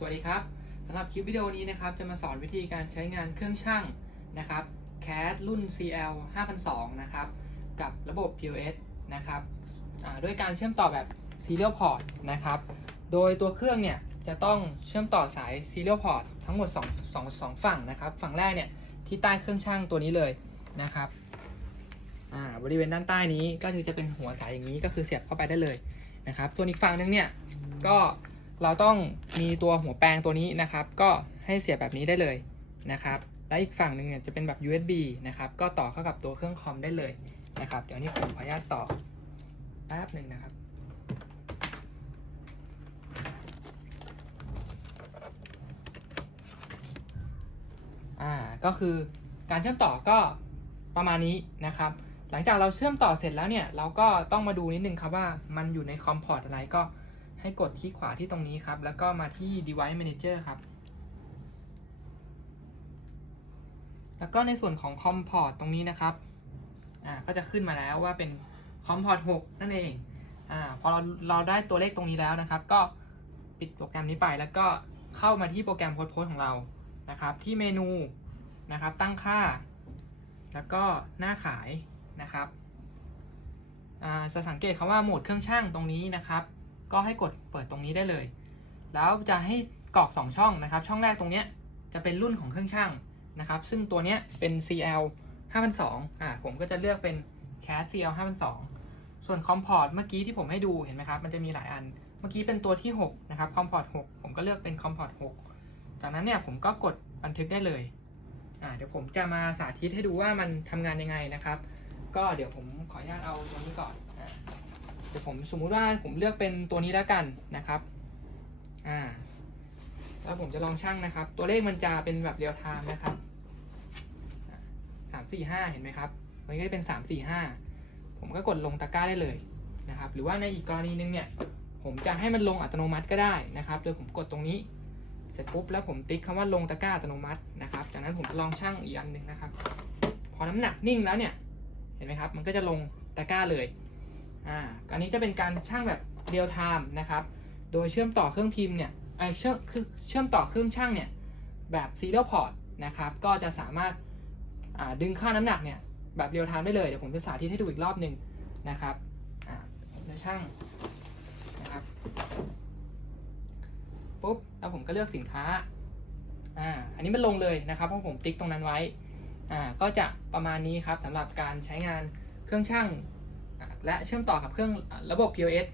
สวัสดีครับสำหรับคลิปวิดีโอนี้นะครับจะมาสอนวิธีการใช้งานเครื่องช่างนะครับ CAD รุ่น CL 5002นะครับกับระบบ POS นะครับด้วยการเชื่อมต่อแบบ Serial Port นะครับโดยตัวเครื่องเนี่ยจะต้องเชื่อมต่อสาย Serial Port ทั้งหมด2 2 2ฝั่งนะครับ ฝั่งแรกเนี่ยที่ใต้เครื่องช่างตัวนี้เลยนะครับบริเวณด้านใต้นี้ก็คือจะเป็นหัวสายอย่างนี้ก็คือเสียบเข้าไปได้เลยนะครับ ส่วนอีกฝั่งนึงเนี่ยก็ เราต้องมีตัวหัวแปลงตัวนี้นะครับ ก็ให้เสียบแบบนี้ได้เลยนะครับ และอีกฝั่งหนึ่งเนี่ยจะเป็นแบบ USB นะครับ ก็ต่อเข้ากับตัวเครื่องคอมได้เลยนะครับ เดี๋ยวนี้ผมขออนุญาตต่อแป๊บหนึ่งนะครับ อ่า ก็คือการเชื่อมต่อก็ประมาณนี้นะครับ หลังจากเราเชื่อมต่อเสร็จแล้วเนี่ย เราก็ต้องมาดูนิดนึงครับว่ามันอยู่ในคอมพอร์ตอะไรก็ ให้กดที่ขวาที่ตรงนี้ครับ แล้วก็มาที่ device manager ครับ แล้วก็ในส่วนของ COM port ตรงนี้นะครับ อ่า ก็จะขึ้นมาแล้วว่าเป็น COM port 6 นั่นเอง อ่า พอเราเราได้ตัวเลขตรงนี้แล้วนะครับ ก็ปิดโปรแกรมนี้ไป แล้วก็เข้ามาที่โปรแกรมโพสต์ของเรา นะครับ ที่เมนู นะครับ ตั้งค่า แล้วก็หน้าขาย นะครับอ่าจะสังเกตคำว่าโหมดเครื่องช่างตรงนี้นะครับ ก็ให้กดเปิดตรงนี้ได้เลย แล้วจะให้กรอก 2 ช่องนะครับ ช่องแรกตรงเนี้ยจะเป็นรุ่นของเครื่องช่างนะครับ ซึ่งตัวเนี้ยเป็น CL 5002อ่าผมก็จะเลือกเป็น CAD CL 5002ส่วน COM port เมื่อกี้ที่ผมให้ดูเห็นไหมครับ มันจะมีหลายอัน เมื่อกี้เป็นตัวที่ 6 นะครับ COM port 6ผมก็เลือกเป็น COM port 6จากนั้นเนี่ยผมก็กดบันทึกได้เลยอ่าเดี๋ยวผมจะมาสาธิตให้ดูว่ามันทำงานยังไงนะครับ ก็เดี๋ยวผมขออนุญาตเอาตัวนี้ก่อนอ่า เดี๋ยวผมสมมุติว่าผมเลือกเป็นตัวนี้แล้วกันนะครับอ่าแล้วผมจะลองชั่งนะครับ ตัวเลขมันจะเป็นแบบเรียลไทม์นะครับสามสี่ห้าเห็นไหมครับมันก็จะเป็นสามสี่ห้าผมก็กดลงตะกร้าได้เลยนะครับ หรือว่าในอีกกรณีนึงเนี่ย ผมจะให้มันลงอัตโนมัติก็ได้นะครับโดยผมกดตรงนี้ เสร็จปุ๊บแล้วผมติ๊กคำว่าลงตะกร้าอัตโนมัตินะครับ จากนั้นผมลองชั่งอีกอันหนึ่งนะครับ พอน้ำหนักนิ่งแล้วเนี่ย เห็นไหมครับ มันก็จะลงตะกร้าเลย อ่าอันนี้จะเป็นการช่างแบบเรียลไทม์นะครับ โดยเชื่อมต่อเครื่องพิมพ์เนี่ยไอเชื่อมคือเชื่อมต่อเครื่องช่างเนี่ยแบบ serial port นะครับ ก็จะสามารถดึงค่าน้ำหนักเนี่ยแบบเรียลไทม์ได้เลย เดี๋ยวผมจะสาธิตให้ดูอีกรอบหนึ่งนะครับอ่าผมจะช่างนะครับปุ๊บแล้วผมก็เลือกสินค้าอ่าอันนี้มันลงเลยนะครับเพราะผมติ๊กตรงนั้นไว้อ่าก็จะประมาณนี้ครับสำหรับการใช้งานเครื่องช่าง และเชื่อมต่อกับเครื่องระบบ POS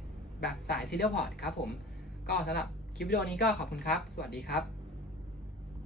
แบบสาย Serial Port ครับผม ก็สำหรับคลิปวิดีโอนี้ก็ขอบคุณครับ สวัสดีครับ